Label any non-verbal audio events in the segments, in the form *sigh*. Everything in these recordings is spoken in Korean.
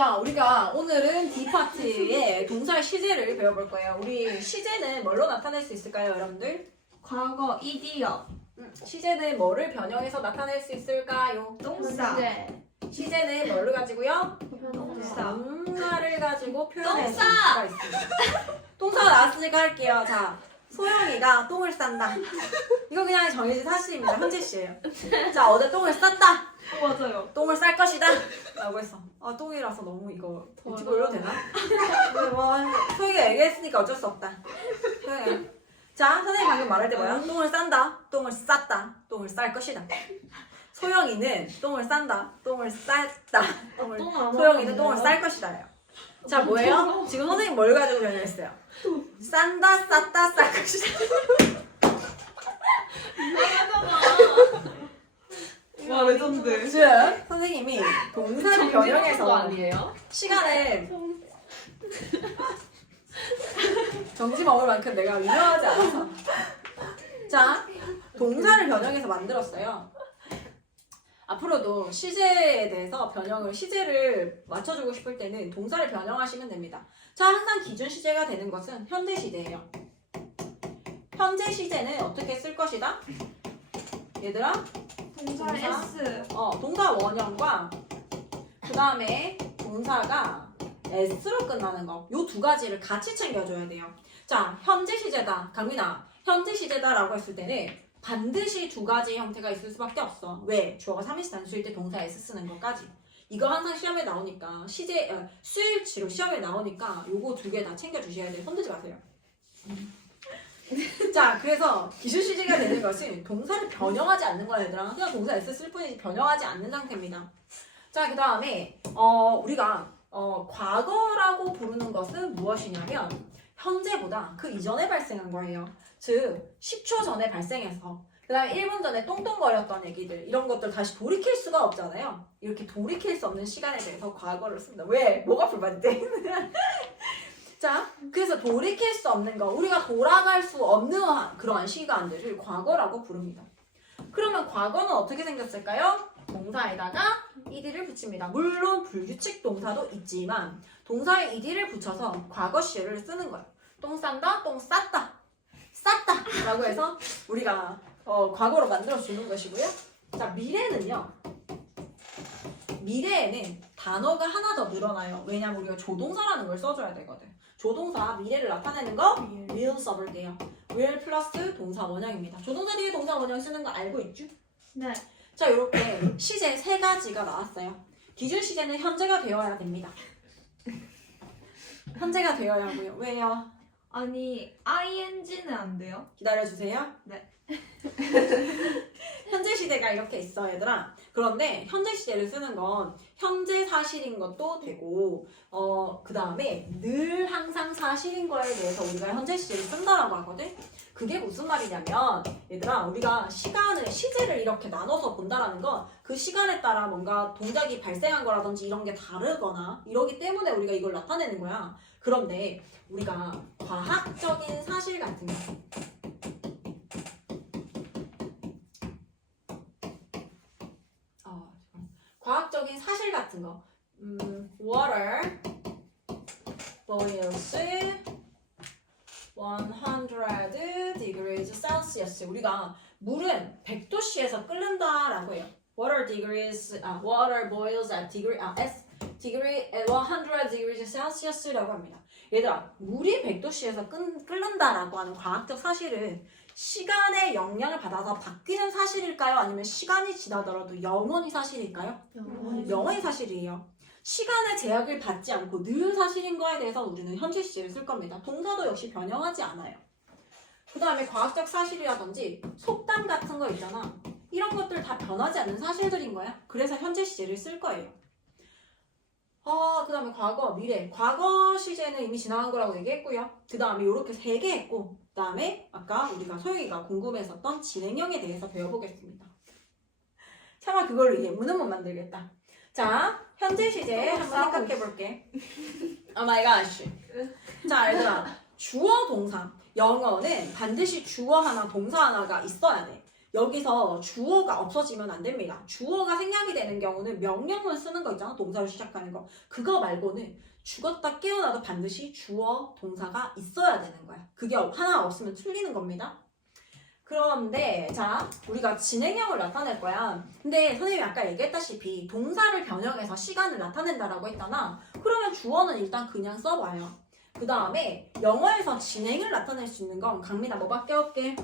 자, 우리가 오늘은 D파트의 동사의 시제를 배워볼 거예요. 우리 시제는 뭘로 나타낼 수 있을까요, 여러분들? 과거 이디어 음, 시제는 뭐를 변형해서 나타낼 수 있을까요? 동사 네. 시제는 뭐를 가지고요? 동사 동사를 가지고 표현할 수 동사! 수가 있습니다. 동사가 나왔으니까 할게요. 자, 소영이가 똥을 싼다. 이거 그냥 정해진 사실입니다. 현재 씨예요. 자, 어제 똥을 쌌다. 어, 맞아요 똥을 쌀 것이다. 라고 했어. 아, 똥이라서 너무 이거 유튜브 올려도 되나? 뭐, 뭐, 소영이가 얘기했으니까 어쩔 수 없다. 소영이야. 자, 선생님 방금 말할 때 뭐야? 똥을 싼다. 똥을 쌌다. 똥을 쌀 것이다. 소영이는 똥을 싼다. 똥을 쌌다. 똥을 소영이는 똥을 쌀 것이다요. 자 뭐예요? 지금 선생님 뭘 가지고 변형했어요? 싼다, 쌌다, 쌀 것이다. 와 레전드 즉 선생님이 동사를 거 변형해서 아니에요? 시간을 정지 먹을 만큼 내가 유명하지 않아서 자 동사를 변형해서 만들었어요. 앞으로도 시제에 대해서 변형을 시제를 맞춰주고 싶을 때는 동사를 변형하시면 됩니다. 자 항상 기준 시제가 되는 것은 현재 시제예요. 현재 시제는 어떻게 쓸 것이다? 얘들아 동사 동사? S 어, 동사 원형과 그 다음에 동사가 s로 끝나는 거. 요 두 가지를 같이 챙겨줘야 돼요. 자, 현재 시제다. 강민아, 현재 시제다라고 했을 때는 반드시 두 가지 형태가 있을 수밖에 없어. 왜? 주어가 3인칭 단수일 때 동사 s 쓰는 것까지. 이거 항상 시험에 나오니까 시제 어, 수일치로 시험에 나오니까 요거 두 개 다 챙겨 주셔야 돼요. 손들지 마세요. *laughs* 자, 그래서 기술 시제가 되는 것은 동사를 변형하지 않는 거야, 얘들아. 그냥 동사 S 쓸 뿐이지 변형하지 않는 상태입니다. 자, 그 다음에, 어, 우리가, 어, 과거라고 부르는 것은 무엇이냐면, 현재보다 그 이전에 발생한 거예요. 즉, 10초 전에 발생해서, 그 다음에 1분 전에 똥똥거렸던 얘기들, 이런 것들 다시 돌이킬 수가 없잖아요. 이렇게 돌이킬 수 없는 시간에 대해서 과거를 쓴다. 왜? 뭐가 불만인데? *laughs* 자, 그래서 돌이킬 수 없는 거, 우리가 돌아갈 수 없는 한- 그러한 시간들을 과거라고 부릅니다. 그러면 과거는 어떻게 생겼을까요? 동사에다가 ed를 붙입니다. 물론 불규칙 동사도 있지만 동사에 ed를 붙여서 과거 시를 쓰는 거예요. 똥 싼다, 똥 쌌다, 쌌다 라고 해서 우리가 어, 과거로 만들어주는 것이고요. 자, 미래는요. 미래에는 단어가 하나 더 늘어나요. 왜냐면 우리가 조동사라는 걸 써줘야 되거든. 조동사 미래를 나타내는 거 will 써볼게요. will 플러스 동사 원형입니다. 조동사 뒤에 동사 원형 쓰는 거 알고 있죠? 네 자, 이렇게 시제 세 가지가 나왔어요. 기준 시제는 현재가 되어야 됩니다. 현재가 되어야 하고요. 왜요? 아니 ing는 안 돼요? 기다려주세요. 네. *laughs* 현재 시제가 이렇게 있어, 얘들아. 그런데 현재 시제를 쓰는 건 현재 사실인 것도 되고, 어, 그 다음에 늘 항상 사실인 거에 대해서 우리가 현재 시제를 쓴다라고 하거든? 그게 무슨 말이냐면, 얘들아, 우리가 시간을, 시제를 이렇게 나눠서 본다라는 건 그 시간에 따라 뭔가 동작이 발생한 거라든지 이런 게 다르거나 이러기 때문에 우리가 이걸 나타내는 거야. 그런데 우리가 과학적인 사실 같은 거, 어, 잠깐만. 과학적인 사실 같은 거. 음, water boils 100 degrees Celsius. 우리가 물은 100도씨에서 끓는다라고 해요. Water degrees, 아, water boils at degree, 아, S, degree, 100 degrees Celsius라고 합니다. 얘들아, 물이 100도씨에서 끓, 끓는다라고 하는 과학적 사실은 시간의 영향을 받아서 바뀌는 사실일까요? 아니면 시간이 지나더라도 영원히 사실일까요? 영원히 사실이에요. 시간의 제약을 받지 않고 늘 사실인 거에 대해서 우리는 현실 시제를 쓸 겁니다. 동사도 역시 변형하지 않아요. 그 다음에 과학적 사실이라든지 속담 같은 거 있잖아. 이런 것들 다 변하지 않는 사실들인 거야. 그래서 현재 시제를 쓸 거예요. 어, 그 다음에 과거, 미래. 과거 시제는 이미 지나간 거라고 얘기했고요. 그 다음에 이렇게 세 개 했고, 그 다음에 아까 우리가 소영이가 궁금했었던 진행형에 대해서 배워보겠습니다. 차마 그걸로 이제 문은 못 만들겠다. 자, 현재 시제 한번 생각해 볼게. 오 마이 갓. 자, 얘들아. 주어 동사. 영어는 반드시 주어 하나, 동사 하나가 있어야 돼. 여기서 주어가 없어지면 안 됩니다. 주어가 생략이 되는 경우는 명령문 쓰는 거 있잖아. 동사로 시작하는 거. 그거 말고는 죽었다 깨어나도 반드시 주어 동사가 있어야 되는 거야. 그게 하나 없으면 틀리는 겁니다. 그런데 자 우리가 진행형을 나타낼 거야. 근데 선생님이 아까 얘기했다시피 동사를 변형해서 시간을 나타낸다라고 했잖아. 그러면 주어는 일단 그냥 써봐요. 그 다음에 영어에서 진행을 나타낼 수 있는 건 강민아 뭐밖에 없게?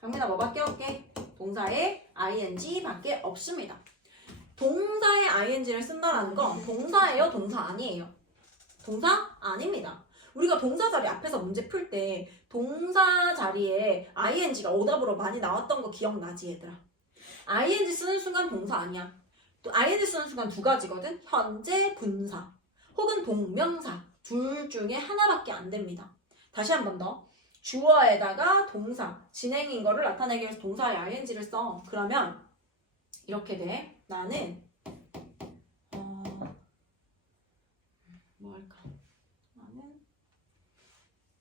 강민아 뭐밖에 없게? 동사에 ing밖에 없습니다. 동사에 ing를 쓴다라는 건 동사예요, 동사 아니에요? 동사 아닙니다. 우리가 동사 자리 앞에서 문제 풀 때 동사 자리에 ing가 오답으로 많이 나왔던 거 기억나지 얘들아? ing 쓰는 순간 동사 아니야. 또 ing 쓰는 순간 두 가지거든. 현재 분사 혹은 동명사 둘 중에 하나밖에 안 됩니다. 다시 한 번 더. 주어에다가 동사 진행인 거를 나타내기 위해서 동사에 ing를 써. 그러면 이렇게 돼. 나는 어, 뭐 할까? 나는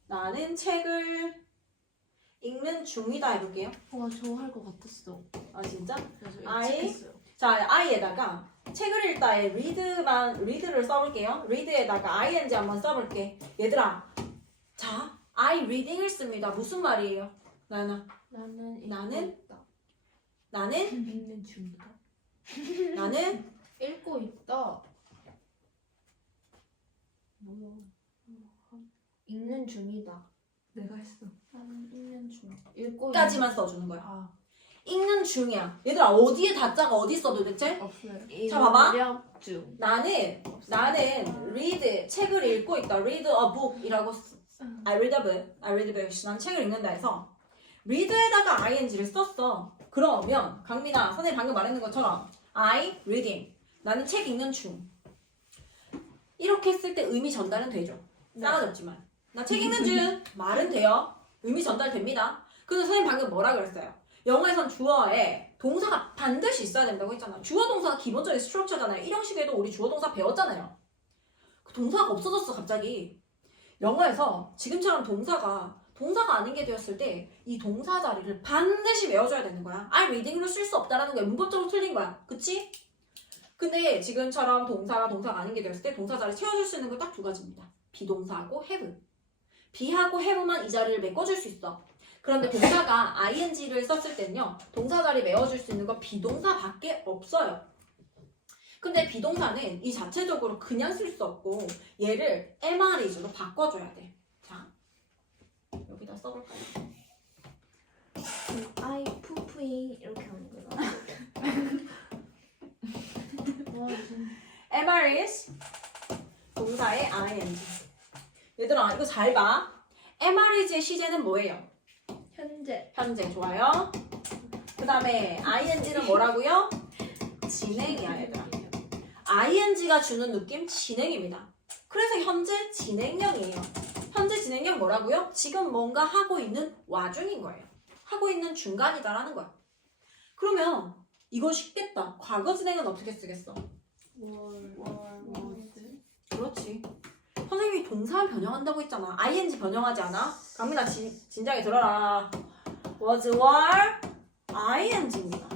나는 책을 읽는 중이다 해볼게요. 와, 저 할 것 같았어. 아 진짜? 예측했어요. 자, i에다가 책을 읽다에 read만 read를 써볼게요. read에다가 ing 한번 써볼게. 얘들아, 자, I reading을 씁니다. 무슨 말이에요? 나는 나는 나는? 나는 읽는 중이다. *laughs* 나는 읽고 있다. 뭐야? 읽는 중이다. 내가 했어. 나는 읽는 중. 읽고 까지만 써주는 거야. 아, 읽는 중이야. 얘들아 어디에 다짜가 어디 있어 도대체? 없어요. 자, 봐봐. 중. 나는 나는 read 책을 읽고 있다. read a book이라고 쓰- I read a book. I read a book. 난 책을 읽는다 해서 read에다가 ing를 썼어. 그러면 강민아 선생님 방금 말했는 것처럼 I reading 나는 책 읽는 중 이렇게 했을 때 의미 전달은 되죠. 네. 싸가졌지만 나 책 읽는 중 *laughs* 말은 돼요. 의미 전달됩니다. 근데 선생님 방금 뭐라 그랬어요? 영어에선 주어에 동사가 반드시 있어야 된다고 했잖아. 주어 동사가 기본적인 스트럭처잖아요. 1형식에도 우리 주어 동사 배웠잖아요. 그 동사가 없어졌어 갑자기. 영어에서 지금처럼 동사가 동사가 아닌 게 되었을 때 이 동사 자리를 반드시 외워줘야 되는 거야. I reading으로 쓸 수 없다라는 게 문법적으로 틀린 거야. 그치? 근데 지금처럼 동사가 동사가 아닌 게 되었을 때 동사 자리 채워줄 수 있는 건 딱 두 가지입니다. 비동사하고 have. be하고 have만 이 자리를 메꿔줄 수 있어. 그런데 동사가 ing를 썼을 때는요. 동사 자리 메워줄 수 있는 건 비동사밖에 없어요. 근데 비동사는 이 자체적으로 그냥 쓸 수 없고 얘를 MR이즈로 바꿔줘야 돼. 자, 여기다 써볼까요? 아이 푸푸잉 이렇게 하는 거다. MR is 동사의 ing. 얘들아 이거 잘 봐. MR is의 시제는 뭐예요? 현재 현재 좋아요. 그 다음에 ing는 뭐라고요? 진행이야 얘들아. ing가 주는 느낌 진행입니다. 그래서 현재 진행형이에요. 현재 진행형 뭐라고요? 지금 뭔가 하고 있는 와중인 거예요. 하고 있는 중간이다라는 거야. 그러면 이거 쉽겠다. 과거 진행은 어떻게 쓰겠어? 월, 월, 워즈 그렇지. 선생님이 동사 변형한다고 했잖아. ing 변형하지 않아? 강민아 진, 진작에 들어라. was were ing입니다.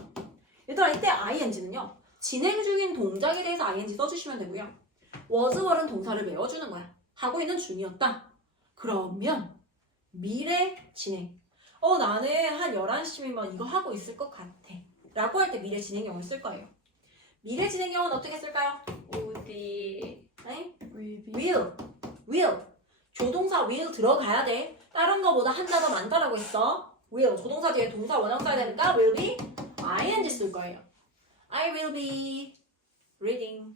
얘들아 이때 ing는요. 진행 중인 동작에 대해서 ing 써주시면 되고요. was were는 동사를 메워주는 거야. 하고 있는 중이었다. 그러면 미래 진행. 어 나는 한 11시면 이거 하고 있을 것 같아. 라고 할 때 미래 진행형을 쓸 거예요. 미래 진행형은 어떻게 쓸까요? 어디 네? 위비. will, will. 조동사 will 들어가야 돼. 다른 거보다 한자 더 많다라고 했어. will. 조동사 뒤에 동사 원형사 되니까 will be ing 쓸 거예요. I will be reading.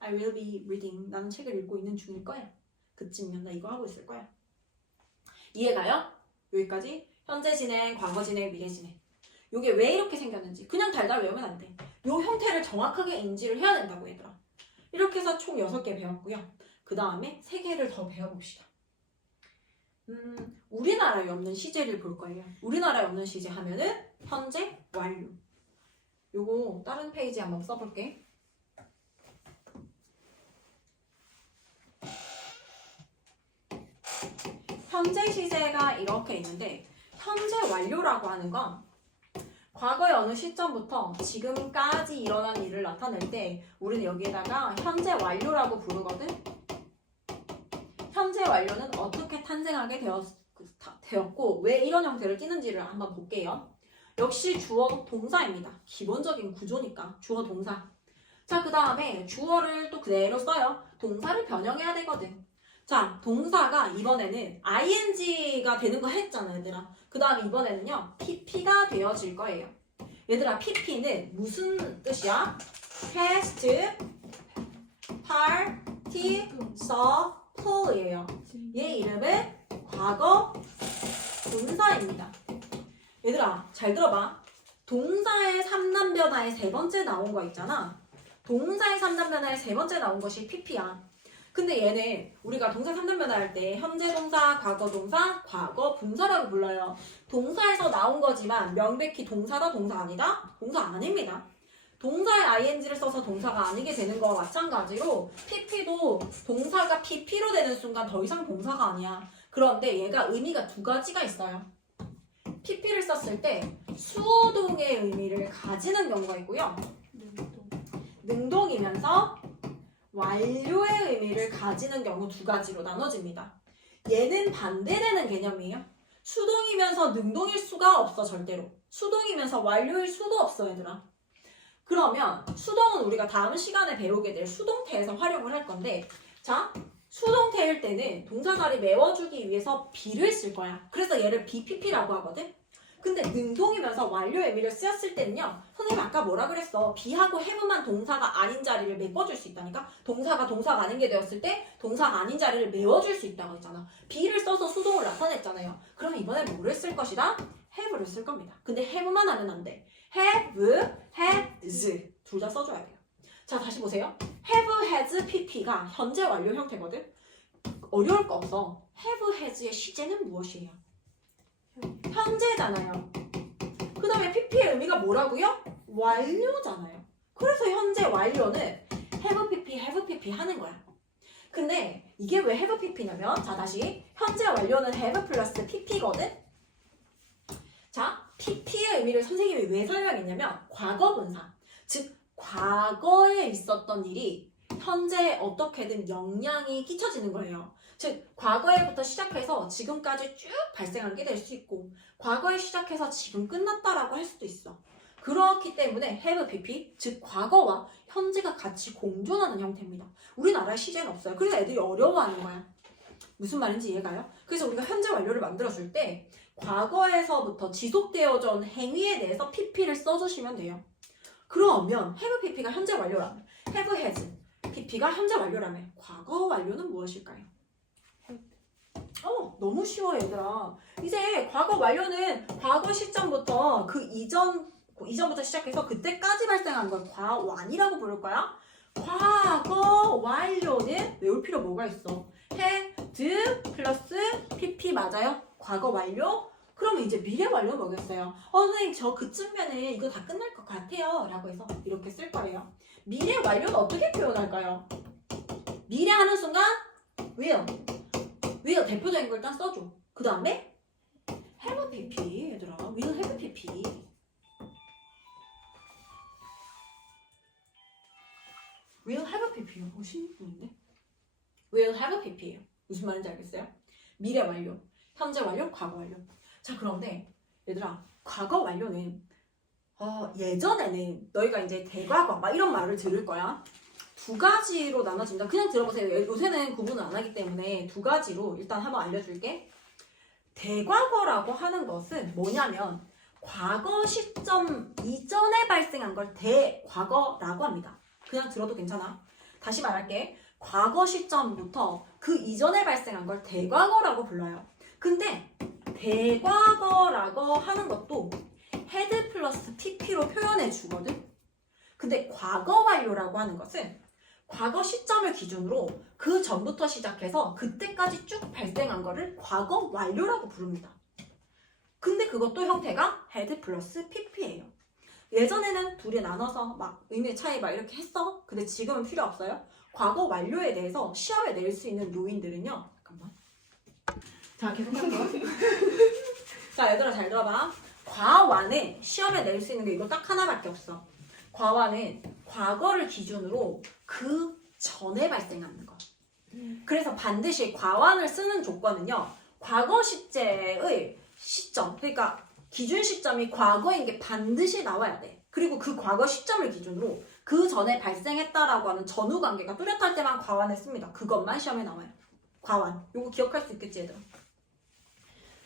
I will be reading. 나는 책을 읽고 있는 중일 거야. 그쯤이면 나 이거 하고 있을 거야. 이해가요? 여기까지. 현재 진행, 과거 진행, 미래 진행. 요게 왜 이렇게 생겼는지 그냥 달달 외우면 안 돼. 요 형태를 정확하게 인지를 해야 된다고 얘들아. 이렇게 해서 총 6개 배웠고요. 그 다음에 세 개를 더 배워봅시다. 음, 우리나라에 없는 시제를 볼 거예요. 우리나라에 없는 시제 하면은 현재 완료. 요거 다른 페이지 한번 써볼게. 현재 시제가 이렇게 있는데 현재 완료라고 하는 건 과거의 어느 시점부터 지금까지 일어난 일을 나타낼 때 우리는 여기에다가 현재 완료라고 부르거든. 현재 완료는 어떻게 탄생하게 되었, 되었고 왜 이런 형태를 띠는지를 한번 볼게요. 역시 주어 동사입니다. 기본적인 구조니까 주어 동사. 자, 그 다음에 주어를 또 그대로 써요. 동사를 변형해야 되거든. 자, 동사가 이번에는 ing가 되는 거 했잖아, 얘들아. 그 다음에 이번에는요, pp가 되어질 거예요. 얘들아, pp는 무슨 뜻이야? past, participle이에요. 얘 이름은 과거 동사입니다. 얘들아, 잘 들어봐. 동사의 3단 변화의 세 번째 나온 거 있잖아. 동사의 3단 변화의 세 번째 나온 것이 pp야. 근데 얘는 우리가 동사 3단 변화할 때 현재 동사, 과거 동사, 과거 분사라고 불러요. 동사에서 나온 거지만 명백히 동사다 동사 아니다? 동사 아닙니다. 동사에 ing를 써서 동사가 아니게 되는 거와 마찬가지로 pp도 동사가 pp로 되는 순간 더 이상 동사가 아니야. 그런데 얘가 의미가 두 가지가 있어요. pp를 썼을 때 수동의 의미를 가지는 경우가 있고요. 능동이면서 완료의 의미를 가지는 경우 두 가지로 나눠집니다. 얘는 반대되는 개념이에요. 수동이면서 능동일 수가 없어 절대로. 수동이면서 완료일 수도 없어 얘들아. 그러면 수동은 우리가 다음 시간에 배우게 될 수동태에서 활용을 할 건데 자 수동태일 때는 동사 자리 메워주기 위해서 be를 쓸 거야. 그래서 얘를 BPP라고 하거든. 근데 능동이면서 완료 의미를 쓰였을 때는요. 선생님 아까 뭐라 그랬어? be하고 have만 동사가 아닌 자리를 메꿔줄 수 있다니까? 동사가 동사가 아닌 게 되었을 때 동사가 아닌 자리를 메워줄 수 있다고 했잖아. be를 써서 수동을 나타냈잖아요. 그럼 이번엔 뭐를 쓸 것이다? have를 쓸 겁니다. 근데 have만 하면 안 돼. have, has 둘 다 써줘야 돼요. 자 다시 보세요. have, has, pp가 현재 완료 형태거든. 어려울 거 없어. have, has의 시제는 무엇이에요? 현재잖아요. 그 다음에 pp의 의미가 뭐라고요? 완료잖아요. 그래서 현재 완료는 have pp, have pp 하는 거야. 근데 이게 왜 have pp냐면 자 다시 현재 완료는 have 플러스 pp거든. 자 pp의 의미를 선생님이 왜 설명했냐면 과거 분사 즉 과거에 있었던 일이 현재 어떻게든 영향이 끼쳐지는 거예요. 즉 과거에부터 시작해서 지금까지 쭉 발생한 게 될 수 있고 과거에 시작해서 지금 끝났다라고 할 수도 있어. 그렇기 때문에 have pp 즉 과거와 현재가 같이 공존하는 형태입니다. 우리나라에 시제는 없어요. 그래서 애들이 어려워하는 거야. 무슨 말인지 이해가요? 그래서 우리가 현재 완료를 만들어줄 때 과거에서부터 지속되어져 온 행위에 대해서 pp를 써주시면 돼요. 그러면 have pp가 현재 완료라면 have has pp가 현재 완료라면 과거 완료는 무엇일까요? 어, 너무 쉬워 얘들아. 이제 과거 완료는 과거 시점부터 그 이전 그 이전부터 시작해서 그때까지 발생한 걸 과완이라고 부를 거야. 과거 완료는 외울 필요 뭐가 있어? had 플러스 pp 맞아요? 과거 완료? 그러면 이제 미래 완료 뭐겠어요? 어, 선생님 저 그쯤면에 이거 다 끝날 것 같아요. 라고 해서 이렇게 쓸 거예요. 미래 완료는 어떻게 표현할까요? 미래 하는 순간 will will 대표적인 걸 일단 써줘. 그 다음에 pp 얘들아 pp will have pp요. 어, will have pp예요. 무슨 말인지 알겠어요? 미래 완료, 현재 완료, 과거 완료. 자 그런데 얘들아 과거 완료는 어, 예전에는 너희가 이제 대과거 막 이런 말을 들을 거야. 두 가지로 나눠진다. 그냥 들어보세요. 요새는 구분을 안 하기 때문에 두 가지로 일단 한번 알려줄게. 대과거라고 하는 것은 뭐냐면 과거 시점 이전에 발생한 걸 대과거라고 합니다. 그냥 들어도 괜찮아. 다시 말할게. 과거 시점부터 그 이전에 발생한 걸 대과거라고 불러요. 근데 대과거라고 하는 것도 헤드 플러스 pp로 표현해 주거든. 근데 과거 완료라고 하는 것은 과거 시점을 기준으로 그 전부터 시작해서 그때까지 쭉 발생한 거를 과거 완료라고 부릅니다. 근데 그것도 형태가 헤드 플러스 pp예요. 예전에는 둘이 나눠서 막 의미 차이 막 이렇게 했어. 근데 지금은 필요 없어요. 과거 완료에 대해서 시험에 낼 수 있는 요인들은요. 잠깐만. 자, 계속 할게요. *laughs* 자, 얘들아 잘 들어봐. 과완은 시험에 낼 수 있는 게 이거 딱 하나밖에 없어. 과완은 과거를 기준으로 그 전에 발생하는 거. 그래서 반드시 과완을 쓰는 조건은요. 과거 시제의 시점, 그러니까 기준 시점이 과거인 게 반드시 나와야 돼. 그리고 그 과거 시점을 기준으로 그 전에 발생했다라고 하는 전후 관계가 뚜렷할 때만 과완을 씁니다. 그것만 시험에 나와요. 과완. 요거 기억할 수 있겠지, 얘들아?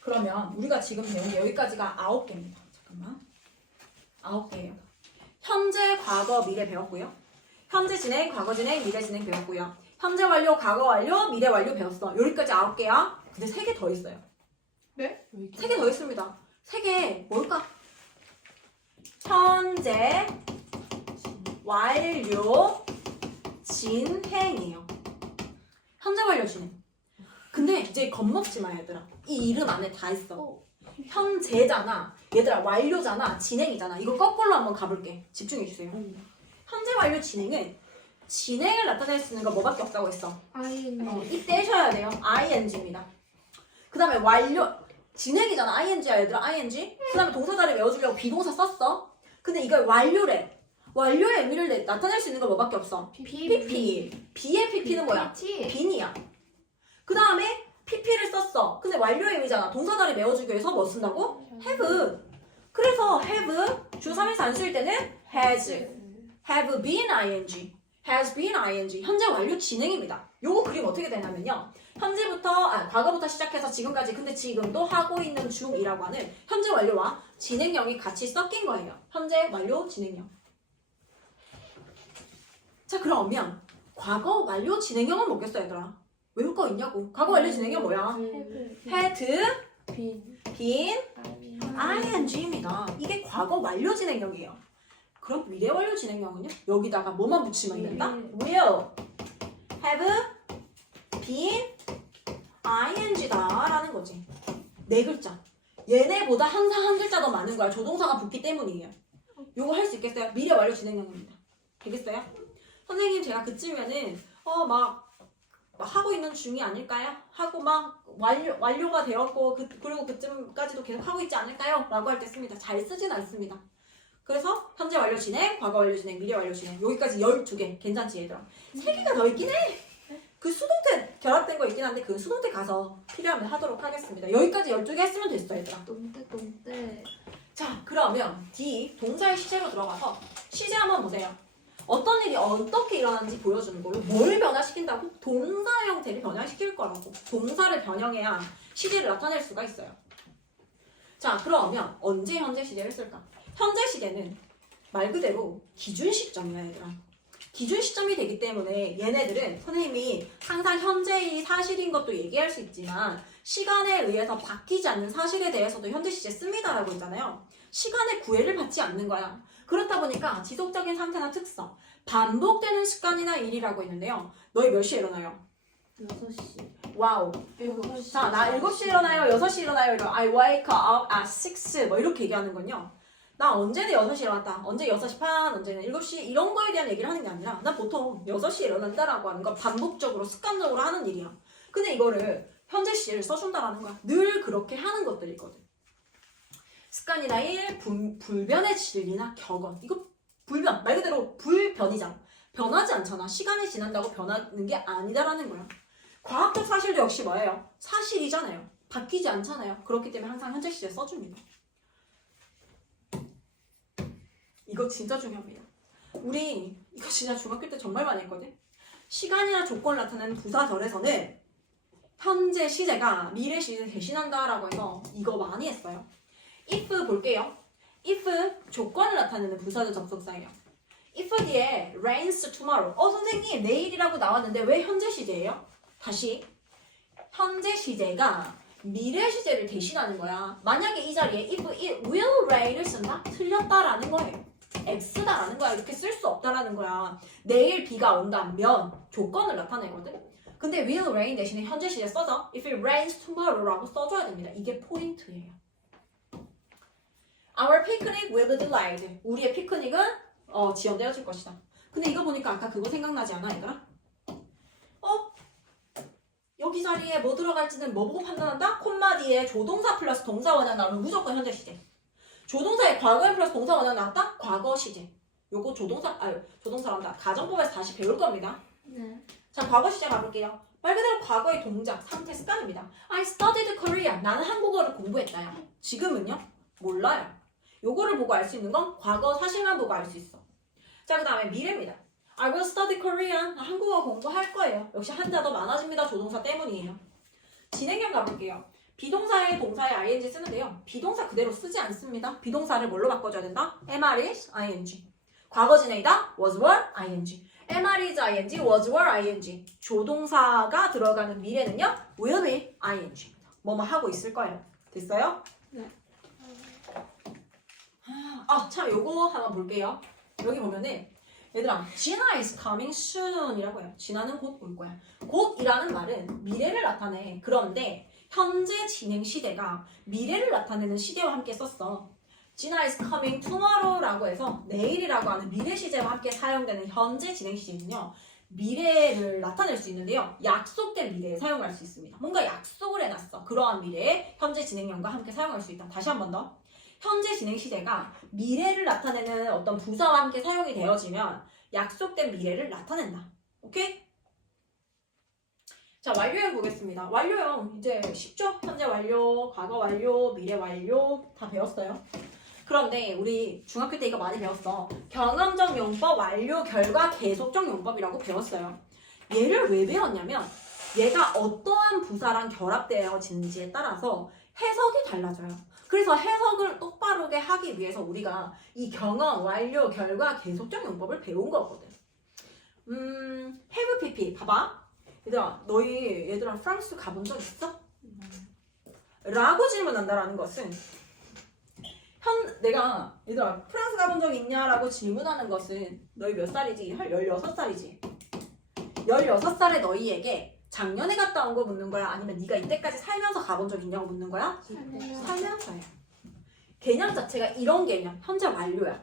그러면 우리가 지금 배운 게 여기까지가 아홉 개입니다. 잠깐만. 아홉 개예요. 현재, 과거, 미래 배웠고요. 현재 진행, 과거 진행, 미래 진행 배웠고요. 현재 완료, 과거 완료, 미래 완료 배웠어. 여기까지 아홉 개야. 근데 세 개 더 있어요. 세개 더 있습니다. 세 개 뭘까? 현재 완료 진행이에요. 현재 완료 진행. 근데 이제 겁먹지 마 얘들아. 이 이름 안에 다 있어. 현재잖아. 얘들아 완료잖아. 진행이잖아. 이거 거꾸로 한번 가볼게. 집중해 주세요. 현재 완료 진행은 진행을 나타낼 수 있는 거 뭐밖에 없다고 했어. 아이는 어, 이때 하셔야 돼요. ing입니다. 그 다음에 완료, 진행이잖아. ing야 얘들아, ing. 그 다음에 동사자를 외워주려고 비동사 썼어. 근데 이걸 완료래. 완료의 의미를 내- 나타낼 수 있는 거 뭐밖에 없어. pp. b의 pp는 뭐야? 빈이야. 그 다음에 pp를 썼어. 근데 완료의 의미잖아. 동사자를 외워주기 위해서 뭐 쓴다고? have. 그래서 have, 주 3인사 안쓸 때는 has. have been ing, has been ing, 현재 완료 진행입니다. 요거 그림 어떻게 되냐면요. 현재부터, 아, 과거부터 시작해서 지금까지, 근데 지금도 하고 있는 중이라고 하는 현재 완료와 진행형이 같이 섞인 거예요. 현재 완료 진행형. 자, 그러면 과거 완료 진행형은 뭐겠어, 얘들아? 외울 거 있냐고. 과거 완료 진행형 뭐야? had 빈 been ing입니다. 이게 과거 완료 진행형이에요. 그럼 미래 완료 진행형은요? 여기다가 뭐만 붙이면 된다? will have been ing다 라는 거지. 네 글자. 얘네보다 항상 한 글자 더 많은 거야. 조동사가 붙기 때문이에요. 요거 할 수 있겠어요? 미래 완료 진행형입니다. 되겠어요? 선생님 제가 그쯤이면은 어막 막 하고 있는 중이 아닐까요? 하고 막 완료 완료가 되었고 그, 그리고 그쯤까지도 계속 하고 있지 않을까요? 라고 할 때 씁니다. 잘 쓰진 않습니다. 그래서 현재 완료 진행, 과거 완료 진행, 미래 완료 진행 여기까지 12개 괜찮지 얘들아? 3개가 더 있긴 해! 그 수동태 결합된 거 있긴 한데 그 수동태 가서 필요하면 하도록 하겠습니다. 여기까지 12개 했으면 됐어 얘들아. 똥대 똥대 자 그러면 D 동사의 시제로 들어가서 시제 한번 보세요. 어떤 일이 어떻게 일어나는지 보여주는 걸로 뭘 변화시킨다고? 동사 형태를 변화시킬 거라고. 동사를 변형해야 시제를 나타낼 수가 있어요. 자 그러면 언제 현재 시제를 쓸까? 현재 시제는 말 그대로 기준 시점이야 얘들아. 기준 시점이 되기 때문에 얘네들은 선생님이 항상 현재의 사실인 것도 얘기할 수 있지만 시간에 의해서 바뀌지 않는 사실에 대해서도 현재 시제 씁니다라고 했잖아요. 시간의 구애를 받지 않는 거야. 그렇다 보니까 지속적인 상태나 특성, 반복되는 습관이나 일이라고 했는데요. 너희 몇 시에 일어나요? 6시 와우. 7시 자, 나 7시에 일어나요. 6시에 일어나요. 이러 I wake up at 6. 뭐 이렇게 얘기하는 건요. 나 언제는 6시에 일어났다. 언제 6시 반, 언제는 7시 이런 거에 대한 얘기를 하는 게 아니라 나 보통 6시에 일어난다라고 하는 건 반복적으로 습관적으로 하는 일이야. 근데 이거를 현재 시제를 써준다라는 거야. 늘 그렇게 하는 것들이거든. 습관이나 일, 불, 불변의 진리나 격언. 이거 불변. 말 그대로 불변이잖아. 변하지 않잖아. 시간이 지난다고 변하는 게 아니다라는 거야. 과학적 사실도 역시 뭐예요? 사실이잖아요. 바뀌지 않잖아요. 그렇기 때문에 항상 현재 시제 써줍니다. 이거 진짜 중요합니다. 우리 이거 진짜 중학교 때 정말 많이 했거든. 시간이나 조건을 나타내는 부사절에서는 현재 시제가 미래 시제 대신한다라고 해서 이거 많이 했어요. If 볼게요. if 조건을 나타내는 부사절 접속사예요. if 뒤에 rains tomorrow. 어 선생님 내일이라고 나왔는데 왜 현재 시제예요? 다시 현재 시제가 미래 시제를 대신하는 거야. 만약에 이 자리에 if it will rain을 쓴다? 틀렸다라는 거예요. x다라는 거야. 이렇게 쓸 수 없다라는 거야. 내일 비가 온다면 조건을 나타내거든. 근데 will rain 대신에 현재 시제 써서 if it rains tomorrow라고 써줘야 됩니다. 이게 포인트예요. Our picnic will be delayed. 우리의 피크닉은 어, 지연되어질 것이다. 근데 이거 보니까 아까 그거 생각나지 않아, 얘들아? 어? 여기 자리에 뭐 들어갈지는 뭐 보고 판단한다? 콤마 뒤에 조동사 플러스 동사 원형 나오면 무조건 현재 시제. 조동사에 과거형 플러스 동사 원형 나왔다? 과거 시제. 요거 조동사, 아 조동사란다. 가정법에서 다시 배울 겁니다. 네. 자, 과거 시제 가볼게요. 말 그대로 과거의 동작, 상태, 습관입니다. I studied Korean. 나는 한국어를 공부했다요. 지금은요? 몰라요. 요거를 보고 알 수 있는 건 과거 사실만 보고 알 수 있어. 자, 그 다음에 미래입니다. I will study Korean. 나 한국어 공부할 거예요. 역시 한자 더 많아집니다. 조동사 때문이에요. 진행형 가볼게요. 비동사에 동사에 ing 쓰는데요. 비동사 그대로 쓰지 않습니다. 비동사를 뭘로 바꿔줘야 된다? MR is ing. 과거 진행이다. was were ing. MR is ing, was were ing. 조동사가 들어가는 미래는요. will be ing. 뭐뭐 하고 있을 거예요. 됐어요? 네. 아, 참 요거 한번 볼게요. 여기 보면은 얘들아, 진아 is coming soon 이라고 해요. 진아는 곧 올 거야. 곧이라는 말은 미래를 나타내. 그런데 현재 진행 시대가 미래를 나타내는 시대와 함께 썼어. 진아 is coming tomorrow라고 해서 내일이라고 하는 미래 시제와 함께 사용되는 현재 진행 시제는요. 미래를 나타낼 수 있는데요. 약속된 미래에 사용할 수 있습니다. 뭔가 약속을 해놨어. 그러한 미래에 현재 진행형과 함께 사용할 수 있다. 다시 한 번 더. 현재 진행 시제가 미래를 나타내는 어떤 부사와 함께 사용이 되어지면 약속된 미래를 나타낸다. 오케이? 자, 완료형 보겠습니다. 완료형 이제 쉽죠? 현재 완료, 과거 완료, 미래 완료 다 배웠어요. 그런데 우리 중학교 때 이거 많이 배웠어. 경험적 용법, 완료, 결과, 계속적 용법이라고 배웠어요. 얘를 왜 배웠냐면 얘가 어떠한 부사랑 결합되어지는지에 따라서 해석이 달라져요. 그래서 해석을 똑바르게 하기 위해서 우리가 이 경험, 완료, 결과, 계속적 용법을 배운 거거든. 음, have pp 봐봐. 얘들아, 너희 얘들아 프랑스 가본 적 있어? 라고 질문한다라는 것은 현 내가 얘들아 프랑스 가본 적 있냐라고 질문하는 것은 너희 몇 살이지? 16살이지. 16살의 너희에게 작년에 갔다 온 거 묻는 거야? 아니면 네가 이때까지 살면서 가본 적 있냐고 묻는 거야? 살면서요. 개념 자체가 이런 개념, 현재 완료야.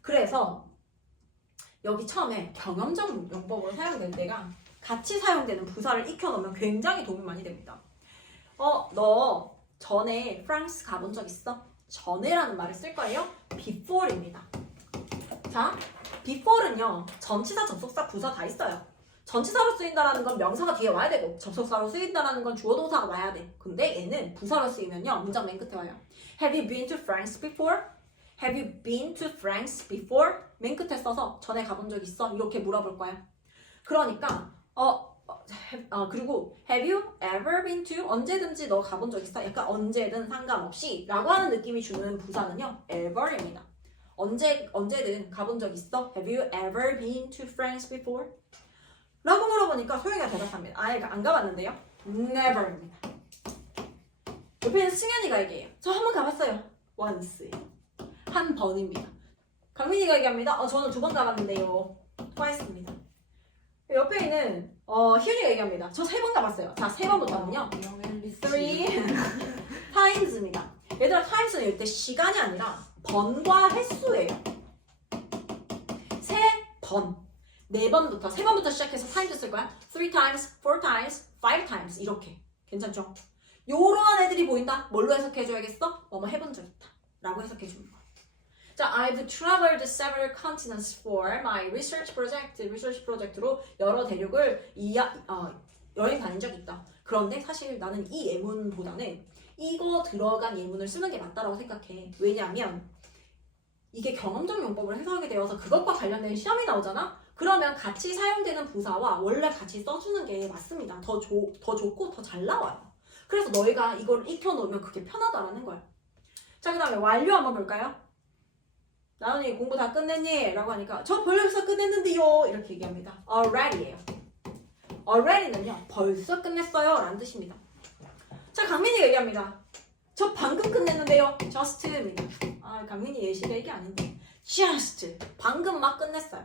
그래서 여기 처음에 경험적 용법으로 사용될 때가 같이 사용되는 부사를 익혀놓으면 굉장히 도움이 많이 됩니다. 어, 너 전에 프랑스 가본 적 있어? 전에라는 말을 쓸 거예요. before입니다. 자, before는요, 전치사, 접속사, 부사 다 있어요. 전치사로 쓰인다라는 건 명사가 뒤에 와야 되고 접속사로 쓰인다라는 건 주어 동사가 와야 돼. 근데 얘는 부사로 쓰이면요 문장 맨 끝에 와요. Have you been to France before? Have you been to France before? 맨 끝에 써서 전에 가본 적 있어? 이렇게 물어볼 거야. 그러니까 어, 어, 그리고 Have you ever been to? 언제든지 너 가본 적 있어? 약간 언제든 상관없이 라고 하는 느낌이 주는 부사는요 ever입니다. 언제 언제든 가본 적 있어? Have you ever been to France before? 라고 물어보니까 소영이가 대답합니다. 아예 안 가봤는데요? Never입니다. 옆에 있는 승현이가 얘기해요. 저 한 번 가봤어요. Once. 한 번입니다. 강민이가 얘기합니다. 어, 저는 두 번 가봤는데요. Twice입니다. 옆에 있는 어, 희윤이가 얘기합니다. 저 세 번 가봤어요. 자, 세 번부터는요. Three *laughs* times입니다. 얘들아, times는 이때 시간이 아니라 번과 횟수예요. 세 번. 네 번부터, 세 번부터 시작해서 times 쓸 거야. three times, four times, five times 이렇게. 괜찮죠? 요러한 애들이 보인다. 뭘로 해석해줘야겠어? 뭐뭐 해본 적 있다. 라고 해석해주는 거야. 자, I've traveled several continents for my research project. research 프로젝트로 여러 대륙을 이야, 어, 여행 다닌 적 있다. 그런데 사실 나는 이 예문보다는 이거 들어간 예문을 쓰는 게 맞다라고 생각해. 왜냐하면 이게 경험적 용법을 해석이 되어서 그것과 관련된 시험이 나오잖아? 그러면 같이 사용되는 부사와 원래 같이 써주는 게 맞습니다. 더, 좋, 더 좋고 더 잘 나와요. 그래서 너희가 이걸 익혀놓으면 그게 편하다라는 거야. 자, 그 다음에 완료 한번 볼까요? 나은이 공부 다 끝냈니? 라고 하니까 저 벌써 끝냈는데요. 이렇게 얘기합니다. already예요. already는요. 벌써 끝냈어요. 라는 뜻입니다. 자, 강민이가 얘기합니다. 저 방금 끝냈는데요. just입니다. 아, 강민이 예시가 이게 아닌데. just. 방금 막 끝냈어요.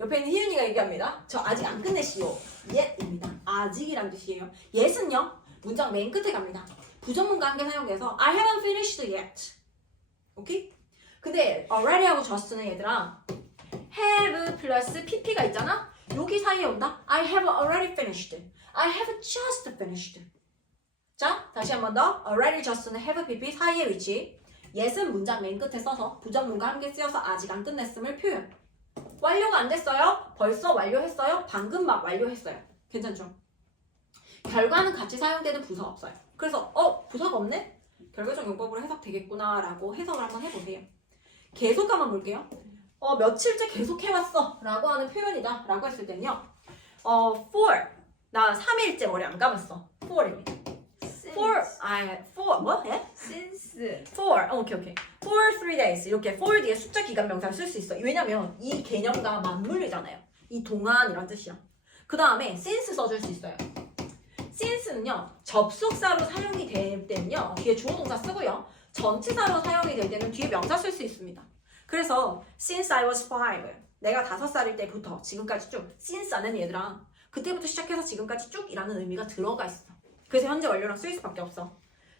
옆에 있는 희윤이가 얘기합니다. 저 아직 안 끝냈시오. yet입니다. 아직이란 뜻이에요. yet은요. 문장 맨 끝에 갑니다. 부정문과 함께 사용돼서 I haven't finished yet. 오케이? 근데 already하고 just는 얘들아 have 플러스 pp가 있잖아? 여기 사이에 온다. I have already finished. I have just finished. 자, 다시 한 번 더. already, just는 have, pp 사이의 위치. yes은 문장 맨 끝에 써서 부정문과 함께 쓰여서 아직 안 끝냈음을 표현. 완료가 안 됐어요. 벌써 완료했어요. 방금 막 완료했어요. 괜찮죠? 결과는 같이 사용되는 부사가 없어요. 그래서 어 부사가 없네? 결과적 용법으로 해석되겠구나 라고 해석을 한번 해보세요. 계속 한번 볼게요. 어 며칠째 계속 해왔어 라고 하는 표현이다 라고 했을 때는요. 어 for 나 3일째 머리 안 감았어. for입니다. For 아 for 뭐? 예? since for 어, 오케이 오케이 for three days 이렇게 for 뒤에 숫자 기간 명사를 쓸 수 있어. 왜냐면 이 개념과 맞물리잖아요. 이 동안이란 뜻이야. 그 다음에 since 써줄 수 있어요. since는요 접속사로 사용이 될 때는요 뒤에 주어 동사 쓰고요 전치사로 사용이 될 때는 뒤에 명사 쓸 수 있습니다. 그래서 since I was five 내가 다섯 살일 때부터 지금까지 쭉 since 안에는 얘들아 그때부터 시작해서 지금까지 쭉이라는 의미가 들어가 있어. 그래서 현재 완료랑 수밖에 없어.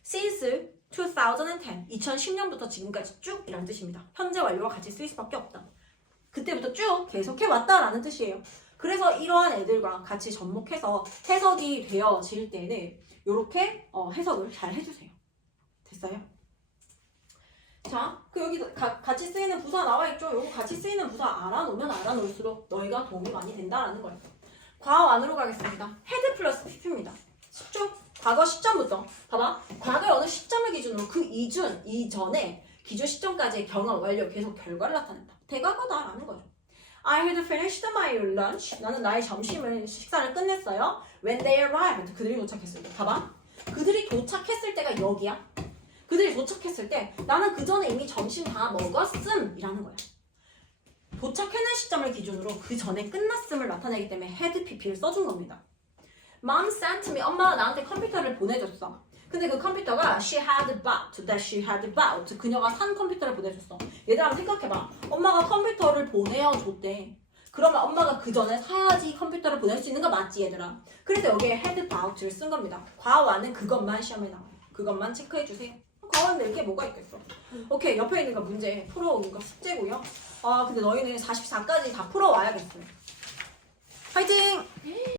since 2010 2010년부터 지금까지 쭉이라는 뜻입니다. 현재 완료와 같이 수밖에 없다. 그때부터 쭉 계속해 왔다라는 뜻이에요. 그래서 이러한 애들과 같이 접목해서 해석이 되어질 때는 이렇게 해석을 잘 해주세요. 됐어요? 자, 그 여기 가- 같이 쓰이는 부사 나와 있죠? 요거 같이 쓰이는 부사 알아놓으면 알아놓을수록 너희가 도움이 많이 된다라는 거예요. 과거 안으로 가겠습니다. 헤드 플러스 PP입니다. 쉽죠? 과거 시점부터 봐봐. 과거의 어느 시점을 기준으로 그 이준 이전에 기준 시점까지의 경험 완료 계속 결과를 나타낸다. 대과거다라는 거죠. I had finished my lunch. 나는 나의 점심을 식사를 끝냈어요. When they arrived. 그들이 도착했을 때. 봐봐. 그들이 도착했을 때가 여기야. 그들이 도착했을 때 나는 그 전에 이미 점심 다 먹었음이라는 거야. 도착하는 시점을 기준으로 그 전에 끝났음을 나타내기 때문에 had pp를 써준 겁니다. Mom sent me. 엄마가 나한테 컴퓨터를 보내줬어. 근데 그 컴퓨터가 she had bought, that she had bought. 그녀가 산 컴퓨터를 보내줬어. 얘들아 생각해봐. 엄마가 컴퓨터를 보내어줬대. 그러면 엄마가 그 전에 사야지 컴퓨터를 보낼 수 있는 거 맞지 얘들아? 그래서 여기에 had bought를 쓴 겁니다. 과거와는 그것만 시험에 나와요. 그것만 체크해 주세요. 과거는 이게 뭐가 있겠어? 오케이 옆에 있는 거 문제 풀어오는 거 숙제고요. 아 근데 너희는 44까지 다 풀어와야겠어요. 화이팅!